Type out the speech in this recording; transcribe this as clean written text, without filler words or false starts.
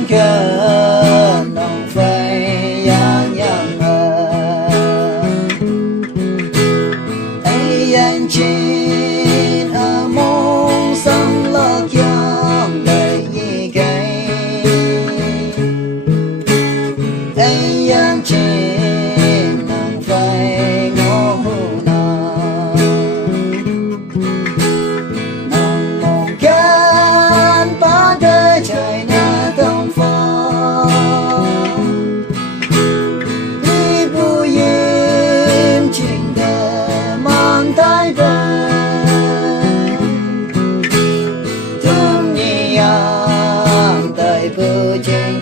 mong kia nông phải yang yang ai anh chín ở mong sang lạc yang đời gì cái ai anh chín nông phải ngô hù nào nông mong can ba đời trời na đông phong đi bu yên trình đời mang tay về thương nhì yang đời bu trình